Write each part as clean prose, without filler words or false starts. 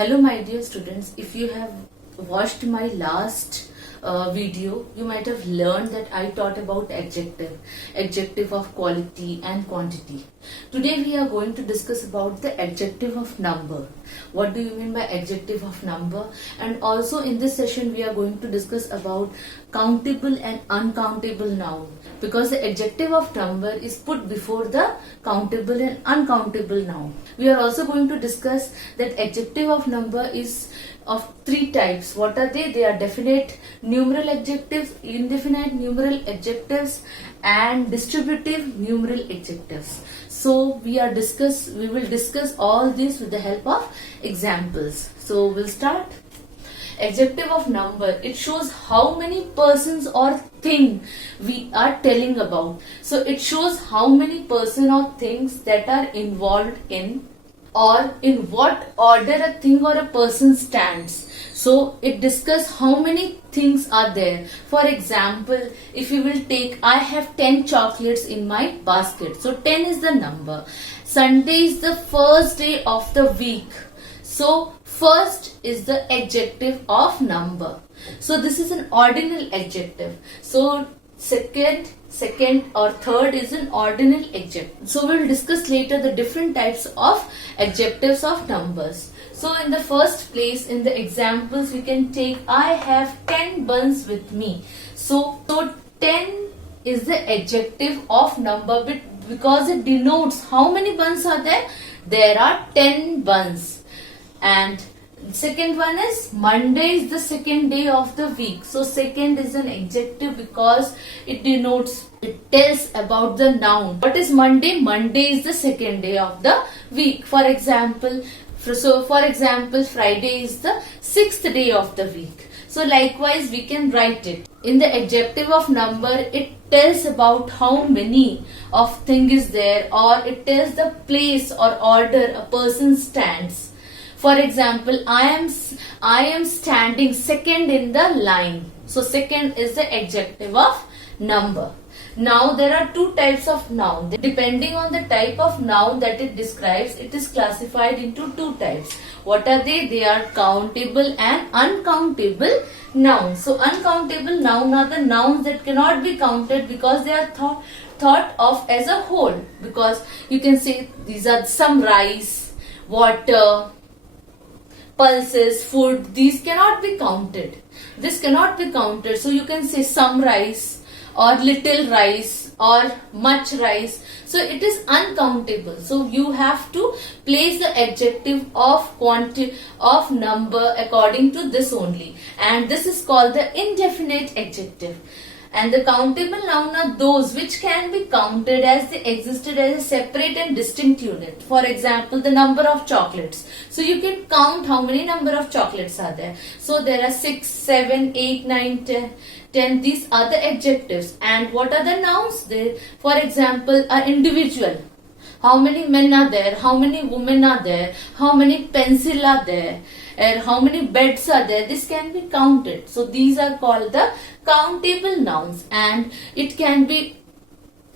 Hello my dear students, if you have watched my last video, you might have learned that I taught about adjective of quality and quantity. Today we are going to discuss about the adjective of number. What do you mean by adjective of number? And also in this session we are going to discuss about countable and uncountable noun, because the adjective of number is put before the countable and uncountable noun. We are also going to discuss that adjective of number is of three types. What are they? They are definite numeral adjectives, indefinite numeral adjectives, and distributive numeral adjectives. So we will discuss all this with the help of examples. So we'll start. Adjective of number, it shows how many persons or thing we are telling about. So it shows how many person or things that are involved in, or in what order a thing or a person stands. So it discusses how many things are there. For example, if you will take, I have 10 chocolates in my basket. So 10 is the number. Sunday is the first day of the week. So first is the adjective of number. So this is an ordinal adjective. So second or third is an ordinal adjective. So we'll discuss later the different types of adjectives of numbers. So in the first place, in the examples we can take, I have 10 buns with me. So 10 is the adjective of number because it denotes how many buns are there. There are 10 buns. And second one is Monday is the second day of the week. So second is an adjective because it tells about the noun. What is Monday? Monday is the second day of the week. For example, Friday is the sixth day of the week. So likewise we can write it. In the adjective of number, it tells about how many of thing is there, or it tells the place or order a person stands. For example, I am standing second in the line. So second is the adjective of number. Now there are two types of noun. Depending on the type of noun that it describes, it is classified into two types. What are they? They are countable and uncountable nouns. So uncountable noun are the nouns that cannot be counted because they are thought of as a whole. Because you can say these are some rice, water, pulses, food, these cannot be counted. This cannot be counted. So you can say some rice or little rice or much rice. So it is uncountable. So you have to place the adjective of quantity of number according to this only. And this is called the indefinite adjective. And the countable noun are those which can be counted as they existed as a separate and distinct unit. For example, the number of chocolates. So you can count how many number of chocolates are there. So there are 6, 7, 8, 9, 10. These are the adjectives. And what are the nouns? There, for example, an individual. How many men are there? How many women are there? How many pencils are there? And how many beds are there? This can be counted. So these are called the countable nouns, and it can be,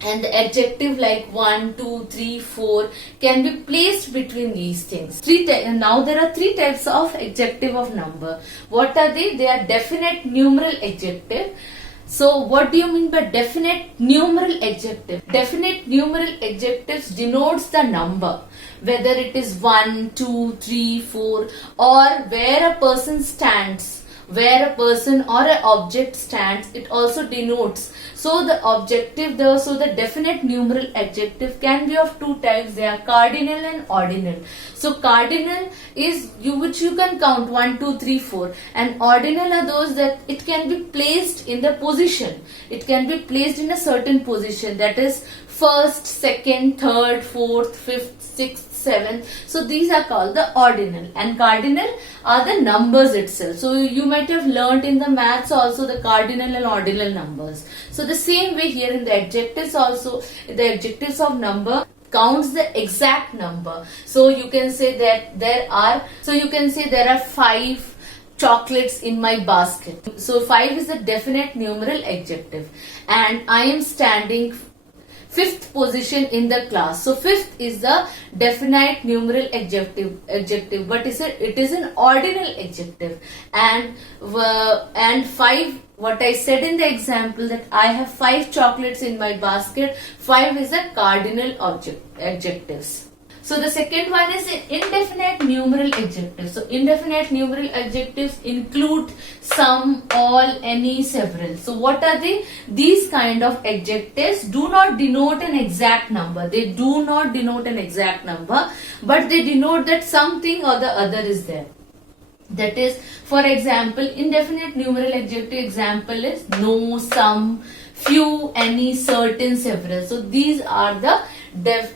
and the adjective like 1, 2, 3, 4 can be placed between these things. Now there are three types of adjective of number. What are they? They are definite numeral adjective. So what do you mean by definite numeral adjective? Definite numeral adjectives denotes the number, whether it is 1, 2, 3, 4, or where a person stands. Where a person or an object stands, it also denotes. So the definite numeral adjective can be of two types. They are cardinal and ordinal. So cardinal is which you can count 1, 2, 3, 4, and ordinal are those that it can be placed in the position. It can be placed in a certain position, that is first, second, third, fourth, fifth, sixth, 7. So these are called the ordinal, and cardinal are the numbers itself. So you might have learnt in the maths also the cardinal and ordinal numbers. So the same way here in the adjectives also, the adjectives of number counts the exact number. So you can say that there are 5 chocolates in my basket. So 5 is a definite numeral adjective, and I am standing fifth position in the class. So fifth is the definite numeral adjective, but it is an ordinal adjective. And five, what I said in the example, that I have 5 chocolates in my basket, 5 is a cardinal adjectives. So the second one is indefinite numeral adjectives. So indefinite numeral adjectives include some, all, any, several. So what are they? These kind of adjectives do not denote an exact number. They do not denote an exact number, but they denote that something or the other is there. That is, for example, indefinite numeral adjective example is no, some, few, any, certain, several. So these are the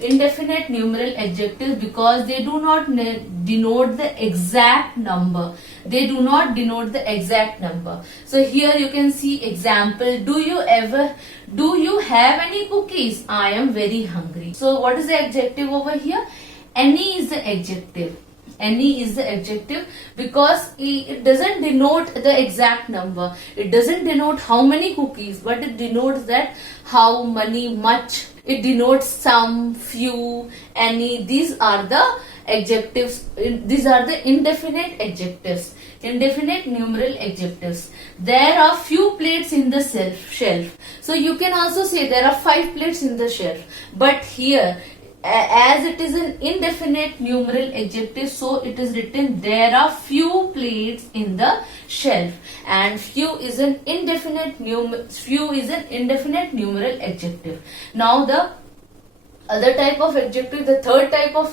indefinite numeral adjectives because they do not denote the exact number. They do not denote the exact number. So here you can see example, do you have any cookies? I am very hungry. So what is the adjective over here? Any is the adjective. Any is the adjective because it doesn't denote the exact number. It doesn't denote how many cookies, but it denotes that how many, much. It denotes some, few, any. These are the adjectives. These are the indefinite adjectives. Indefinite numeral adjectives. There are few plates in the shelf. So you can also say there are 5 plates in the shelf. But here, as it is an indefinite numeral adjective, so it is written there are few plates in the shelf, and few is an indefinite numeral adjective. Now the other type of adjective, the third type of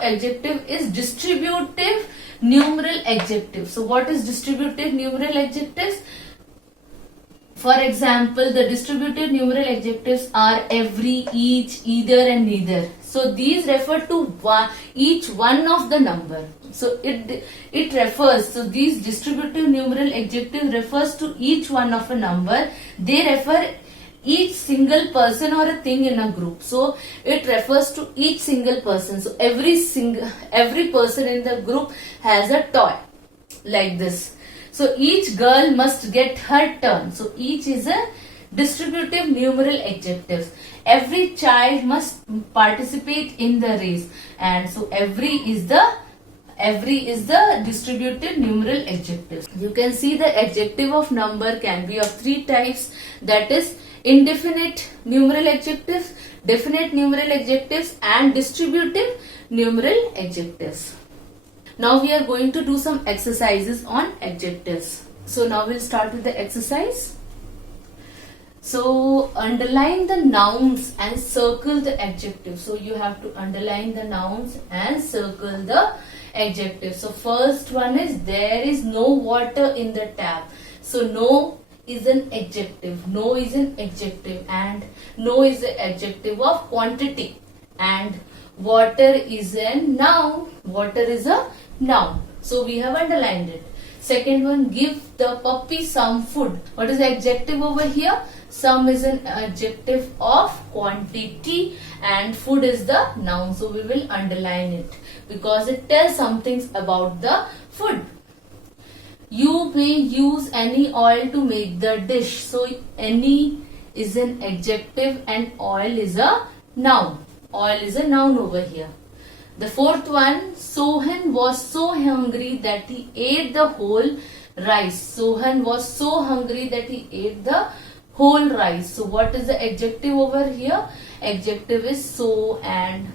adjective is distributive numeral adjective. So what is distributive numeral adjectives? For example, the distributive numeral adjectives are every, each, either and neither. So these refer to each one of the number. So it refers, so these distributive numeral adjective refers to each one of a number. They refer each single person or a thing in a group. So it refers to each single person. So every person in the group has a toy like this. So each girl must get her turn. So each is a distributive numeral adjective. Every child must participate in the race. And so every is the distributive numeral adjective. You can see the adjective of number can be of 3 types. That is indefinite numeral adjectives, definite numeral adjectives, and distributive numeral adjectives. Now we are going to do some exercises on adjectives. So now we'll start with the exercise. So underline the nouns and circle the adjectives. So you have to underline the nouns and circle the adjectives. So first one is there is no water in the tap. So no is an adjective. No is an adjective, and no is the adjective of quantity. And water is a noun. Water is a noun. So we have underlined it. Second one, give the puppy some food. What is the adjective over here? Some is an adjective of quantity and food is the noun. So we will underline it because it tells something about the food. You may use any oil to make the dish. So any is an adjective and oil is a noun. Oil is a noun over here. The fourth one, Sohan was so hungry that he ate the whole rice. Sohan was so hungry that he ate the whole rice. So what is the adjective over here? Adjective is so, and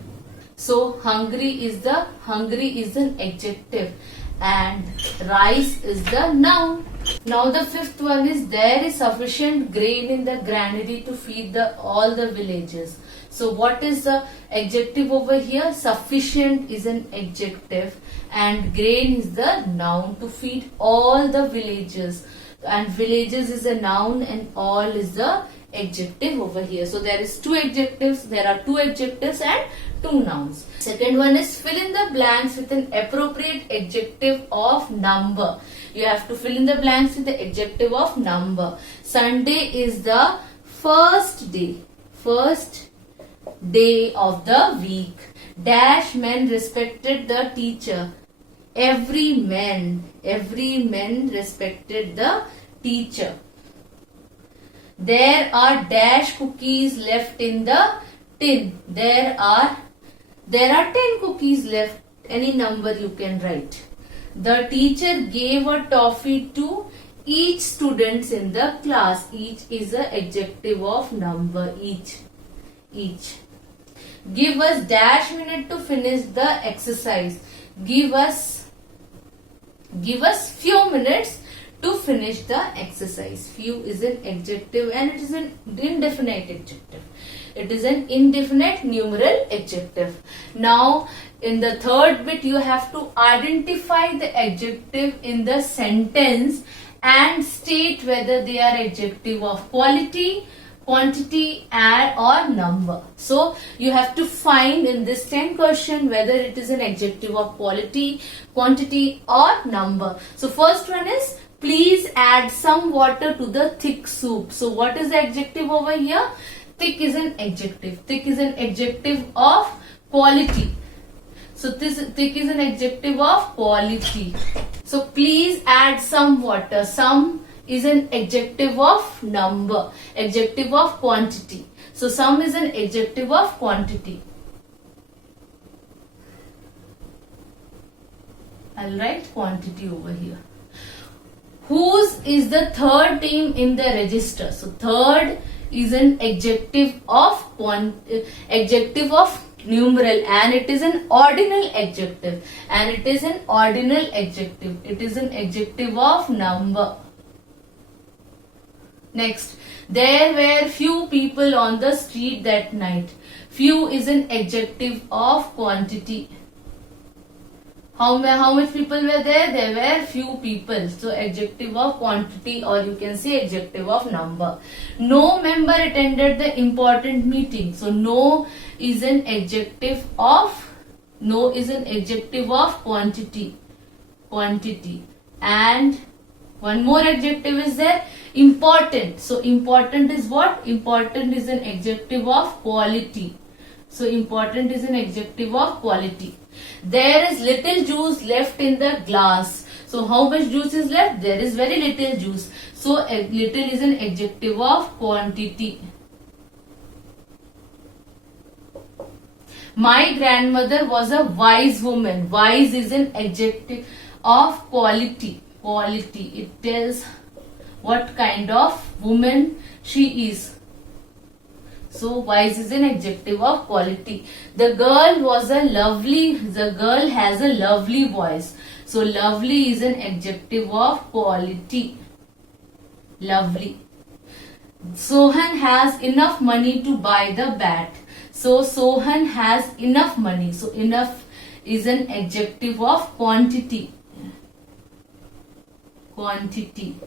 so hungry is an adjective and rice is the noun. Now the fifth one is there is sufficient grain in the granary to feed all the villages. So what is the adjective over here? Sufficient is an adjective and grain is the noun, to feed all the villages. And villages is a noun and all is the adjective over here. So there is 2 adjectives. There are 2 adjectives and 2 nouns. Second one is fill in the blanks with an appropriate adjective of number. You have to fill in the blanks with the adjective of number. Sunday is the first day of the week. Dash men respected the teacher. Every man respected the teacher. There are dash cookies left in the tin. There are 10 cookies left. Any number you can write. The teacher gave a toffee to each students in the class. Each is an adjective of number. Each. Give us dash minute to finish the exercise. Give us few minutes to finish the exercise. Few is an adjective and it is an indefinite adjective. It is an indefinite numeral adjective. Now, in the third bit, you have to identify the adjective in the sentence and state whether they are adjective of quality, quantity, or number. So, you have to find in this 10 question whether it is an adjective of quality, quantity, or number. So, first one is, please add some water to the thick soup. So, what is the adjective over here? Thick is an adjective. Thick is an adjective of quality. So, thick is an adjective of quality. So, please add some water. Some is an adjective of number. Adjective of quantity. So, some is an adjective of quantity. I'll write quantity over here. Whose is the third name in the register? So, third is an adjective of numeral and it is an ordinal adjective. And it is an ordinal adjective. It is an adjective of number. Next, there were few people on the street that night. Few is an adjective of quantity. How much people were there? There were few people. So, adjective of quantity or you can say adjective of number. No member attended the important meeting. So, no is an adjective of quantity. And one more adjective is there, important. So, important is what? Important is an adjective of quality. So, important is an adjective of quality. There is little juice left in the glass. So, how much juice is left? There is very little juice. So, little is an adjective of quantity. My grandmother was a wise woman. Wise is an adjective of quality. Quality. It tells what kind of woman she is. So, wise is an adjective of quality. The girl has a lovely voice. So, lovely is an adjective of quality. Lovely. Sohan has enough money to buy the bat. So, Sohan has enough money. So, enough is an adjective of quantity. Quantity.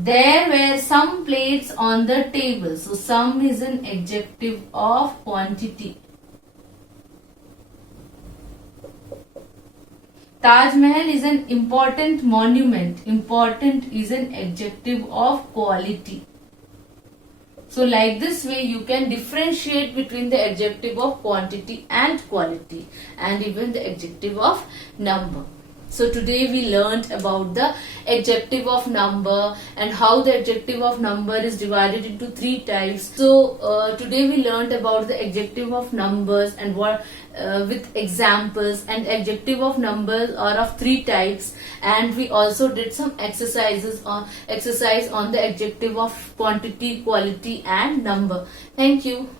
There were some plates on the table. So, some is an adjective of quantity. Taj Mahal is an important monument. Important is an adjective of quality. So, like this way you can differentiate between the adjective of quantity and quality and even the adjective of number. So, today we learnt about the adjective of number and how the adjective of number is divided into 3 types. So, today we learnt about the adjective of numbers and what with examples, and adjective of numbers are of 3 types, and we also did some exercise on the adjective of quantity, quality and number. Thank you.